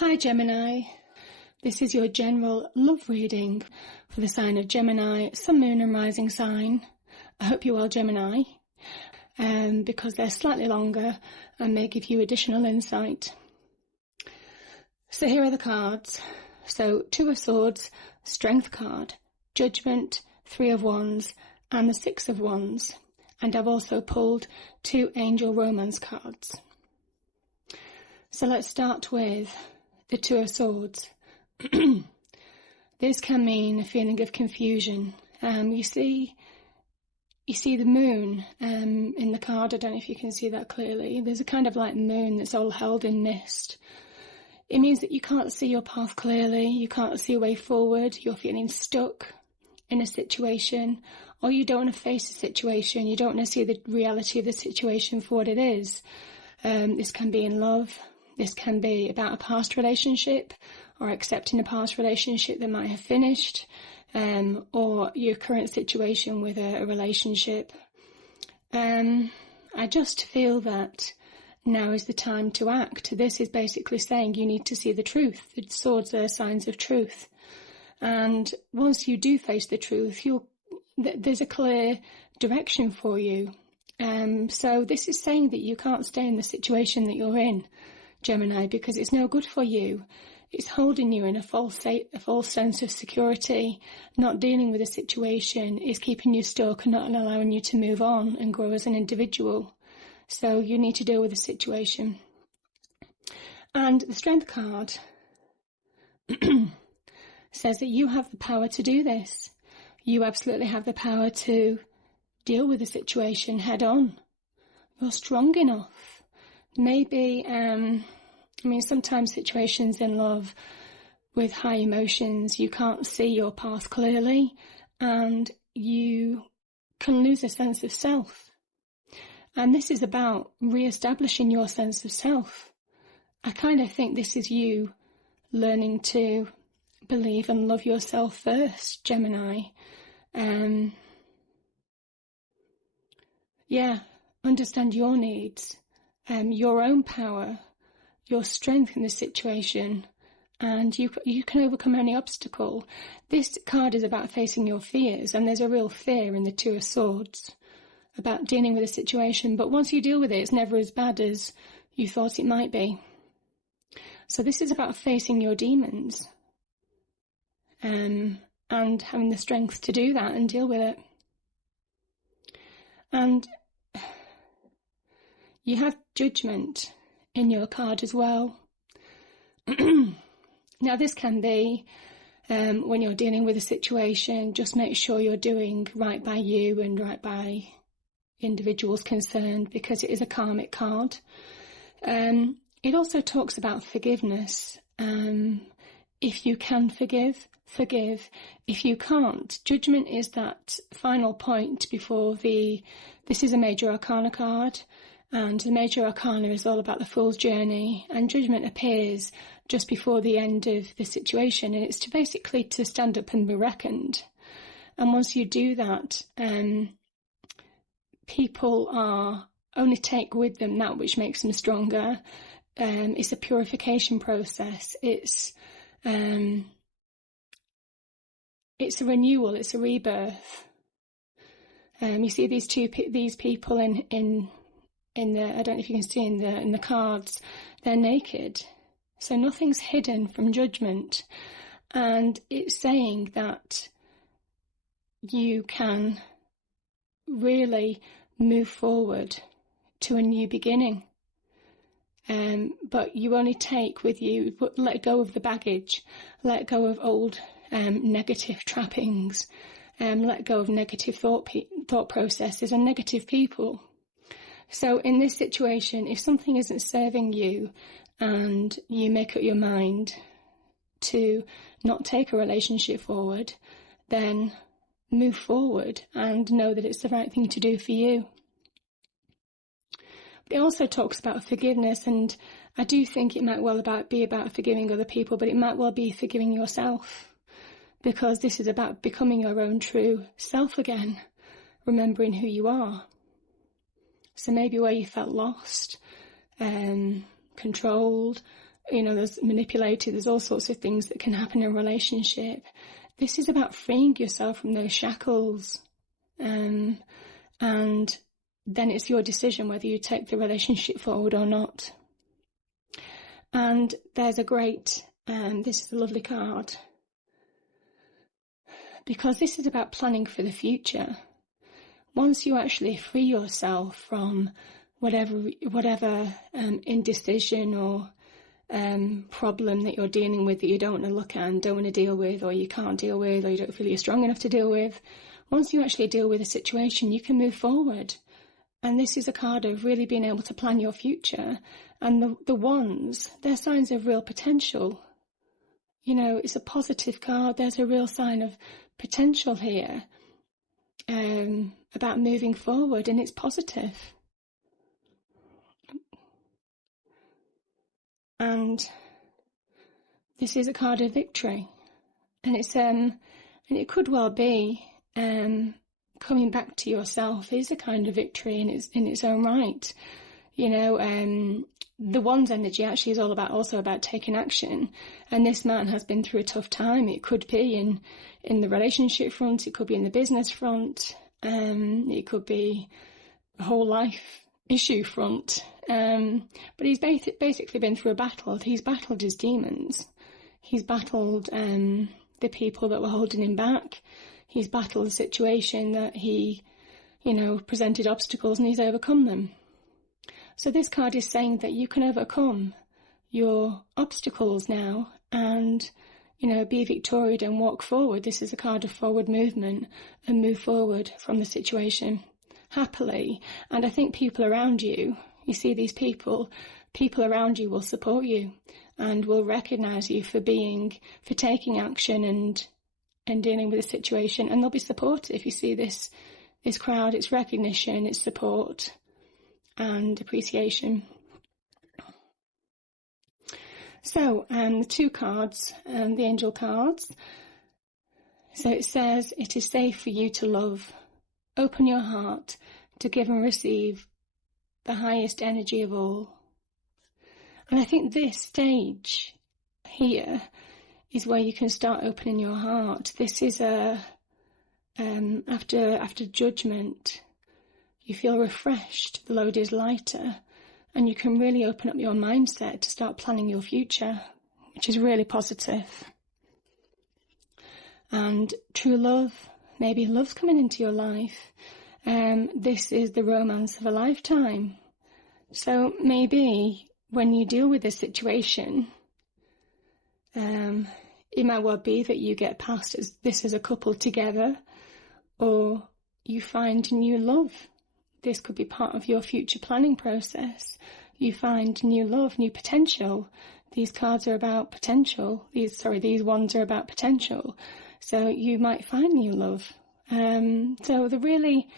Hi Gemini, this is your general love reading for the sign of Gemini, Sun, Moon and Rising sign. I hope you're well, Gemini, because they're slightly longer and may give you additional insight. So here are the cards. So Two of Swords, Strength card, Judgment, Three of Wands and the Six of Wands. And I've also pulled two Angel Romance cards. So let's start with the Two of Swords. This can mean a feeling of confusion. You see the moon in the card. I don't know if you can see that clearly. There's a kind of like moon that's all held in mist. It means that you can't see your path clearly. You can't see a way forward. You're feeling stuck in a situation, or you don't want to face a situation. You don't want to see the reality of the situation for what it is. This can be in love. This can be about a past relationship or accepting a past relationship that might have finished, or your current situation with a relationship. I just feel that now is the time to act. This is basically saying you need to see the truth. The swords are signs of truth. And once you do face the truth, there's a clear direction for you. So this is saying that you can't stay in the situation that you're in, Gemini, because it's no good for you. It's holding you in a false sense of security. Not dealing with a situation is keeping you stuck and not allowing you to move on and grow as an individual. So you need to deal with the situation. And the Strength card says that you have the power to do this. You absolutely have the power to deal with the situation head on. You're strong enough. Maybe, sometimes situations in love with high emotions, you can't see your path clearly and you can lose a sense of self. And this is about re-establishing your sense of self. I kind of think this is you learning to believe and love yourself first, Gemini. Understand your needs, your own power, your strength in the situation, and you can overcome any obstacle. This card is about facing your fears, and there's a real fear in the Two of Swords about dealing with a situation, but once you deal with it, it's never as bad as you thought it might be. So this is about facing your demons, and having the strength to do that and deal with it. And you have Judgment in your card as well. Now this can be when you're dealing with a situation, just make sure you're doing right by you and right by individuals concerned, because it is a karmic card. It also talks about forgiveness. If you can forgive. If you can't, Judgment is that final point before this is a Major Arcana card, and the Major Arcana is all about the Fool's Journey, and Judgment appears just before the end of the situation, and it's basically to stand up and be reckoned. And once you do that, people only take with them that which makes them stronger. It's a purification process. It's a renewal. It's a rebirth. You see these people in the, I don't know if you can see in the cards, they're naked. So nothing's hidden from Judgment. And it's saying that you can really move forward to a new beginning. But you only take with you, let go of the baggage, let go of old negative trappings, let go of negative thought processes and negative people. So in this situation, if something isn't serving you and you make up your mind to not take a relationship forward, then move forward and know that it's the right thing to do for you. It also talks about forgiveness, and I do think it might well be about forgiving other people, but it might well be forgiving yourself, because this is about becoming your own true self again, remembering who you are. So maybe where you felt lost, controlled, you know, there's manipulated, there's all sorts of things that can happen in a relationship. This is about freeing yourself from those shackles. And then it's your decision whether you take the relationship forward or not. And there's a great, this is a lovely card, because this is about planning for the future. Once you actually free yourself from whatever indecision or problem that you're dealing with that you don't want to look at and don't want to deal with, or you can't deal with, or you don't feel you're strong enough to deal with, once you actually deal with a situation, you can move forward. And this is a card of really being able to plan your future. And the wands, they're signs of real potential. You know, it's a positive card. There's a real sign of potential here, about moving forward, and it's positive. And this is a card of victory. And it's and it could well be coming back to yourself is a kind of victory in its own right. You know, the Wands energy actually is also about taking action. And this man has been through a tough time. It could be in the relationship front, it could be in the business front, it could be a whole life issue front. But he's basically been through a battle. He's battled his demons. He's battled the people that were holding him back. He's battled the situation that he, you know, presented obstacles, and he's overcome them. So this card is saying that you can overcome your obstacles now and, you know, be victorious and walk forward. This is a card of forward movement and move forward from the situation happily. And I think people around you, you see these people around you will support you and will recognise you for taking action and dealing with the situation, and they'll be supportive. You see this crowd, it's recognition, it's support and appreciation. So the two cards, the angel cards. So it says, it is safe for you to love. Open your heart to give and receive the highest energy of all. And I think this stage here is where you can start opening your heart. This is after judgment, you feel refreshed, the load is lighter, and you can really open up your mindset to start planning your future, which is really positive. And true love, maybe love's coming into your life. This is the romance of a lifetime. So maybe when you deal with this situation, it might well be that you get past this as a couple together, or you find new love. This could be part of your future planning process. You find new love, new potential. These cards are about potential. These wands are about potential. So you might find new love. So the really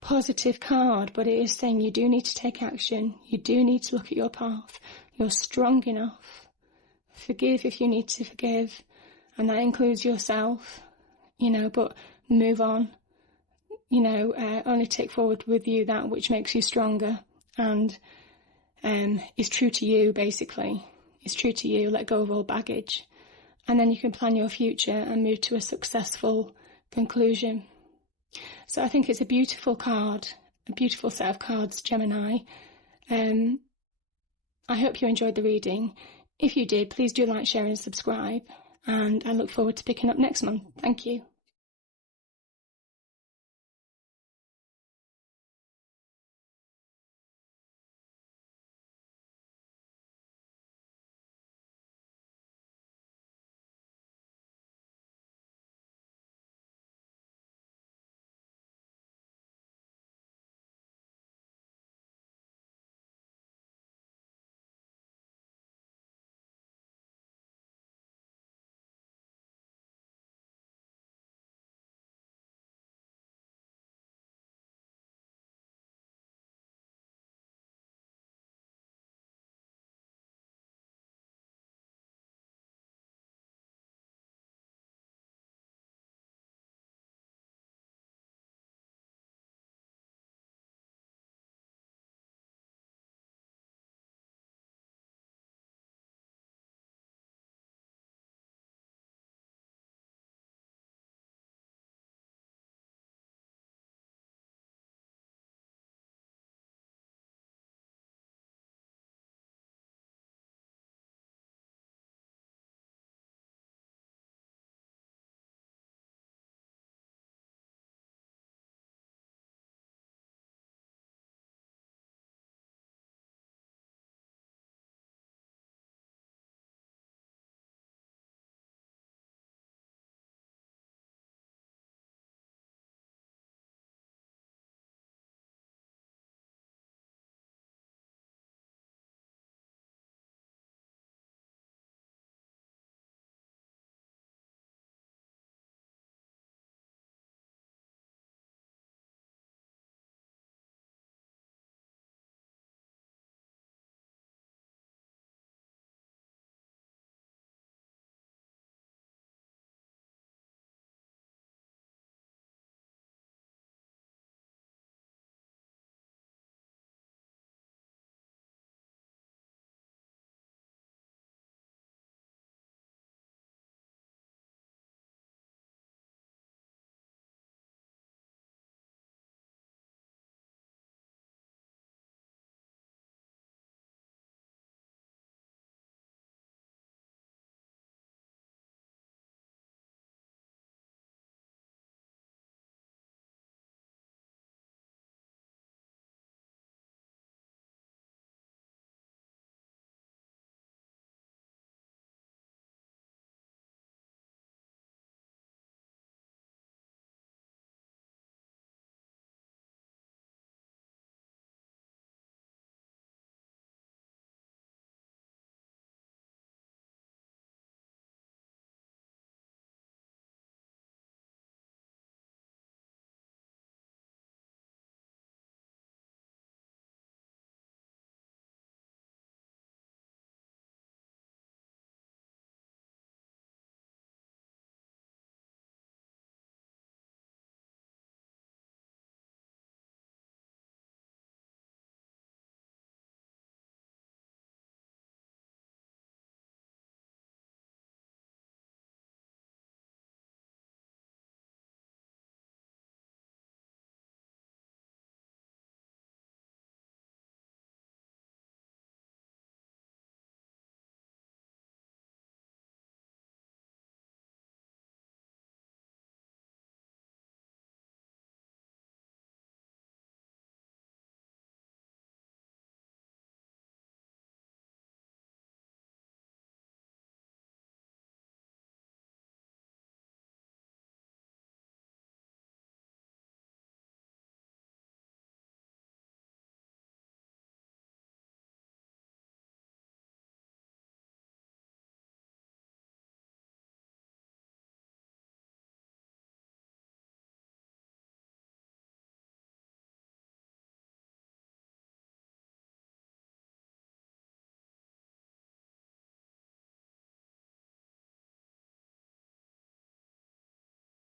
positive card, but it is saying you do need to take action. You do need to look at your path. You're strong enough. Forgive if you need to forgive. And that includes yourself, you know, but move on. You know, only take forward with you that which makes you stronger and is true to you, basically. It's true to you. Let go of all baggage. And then you can plan your future and move to a successful conclusion. So I think it's a beautiful card, a beautiful set of cards, Gemini. I hope you enjoyed the reading. If you did, please do like, share and subscribe. And I look forward to picking up next month. Thank you.